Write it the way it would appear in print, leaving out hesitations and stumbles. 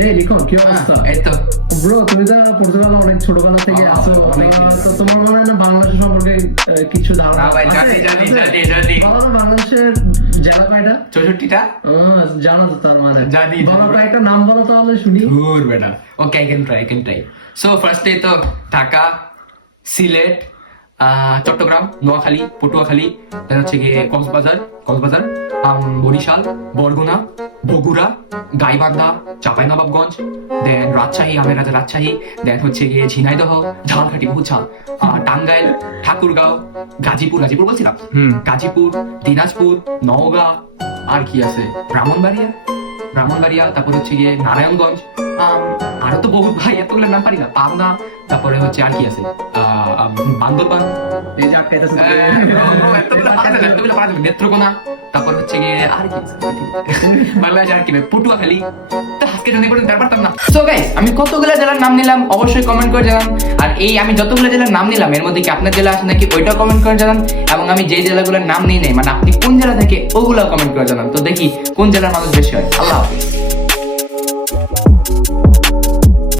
এই লিখন কি অবস্থা? এই তো ব্রো তুমি তো পর্তুগালে অনেক ছোটবেলা থেকে আছো, তো তোমার মনে হয় না বাংলাদেশ সম্পর্কে কিছু ধারণা না ভাই, আছে? জানি। বলো না, বাংলাদেশের জেলা কয়টা? 64টা জানো তো তার মানে? জানি। বলো কয়েকটা নাম বলো তাহলে শুনি। ধুর বেটা। ওকে, আই ক্যান ট্রাই। সো ফার্স্টে তো ঢাকা, সিলেট, চট্টগ্রাম, নোয়াখালী, পটুয়াখালী, দেন হচ্ছে গিয়ে কক্সবাজার, বরিশাল, বরগুনা, বগুড়া, গাইবান্ধা, চাঁপাইনবাবগঞ্জ, দেন রাজশাহী, আমের রাজা রাজশাহী, দেন হচ্ছে গিয়ে ঝিনাইদহ, ঝালকাঠি বহুত ঝাল, টাঙ্গাইল, ঠাকুরগাঁও, গাজীপুর বলছিলাম, গাজীপুর, দিনাজপুর, নওগাঁ, আর কি আছে, ব্রাহ্মণবাড়িয়া, তারপর হচ্ছে গিয়ে নারায়ণগঞ্জ, আরো তো বহুত ভাই, এতগুলো নাম পারি না, পাবনা, তারপরে হচ্ছে আর কি আছে, বান্দরবান, এই যে আটকাইতেছে নেত্রকোনা, তারপর হচ্ছে গিয়ে আর কি আছে বাংলাদেশ, আর কি পটুয়াখালী। তো আজকে জানি পর্যন্ত পারতাম না। সো গাইস, আমি কতগুলো জেলার নাম নিলাম অবশ্যই কমেন্ট করে জানান। আর এই আমি যতগুলো জেলার নাম নিলাম এর মধ্যে কি আপনার জেলা আছে নাকি ওইটাও কমেন্ট করে জানান। এবং আমি যে জেলাগুলোর নাম নিই নাই মানে আপনি কোন জেলা থেকে ওগুলো কমেন্ট করে জানান, তো দেখি কোন জেলার মানুষ বেশি হয়। আল্লাহ হাফেজ।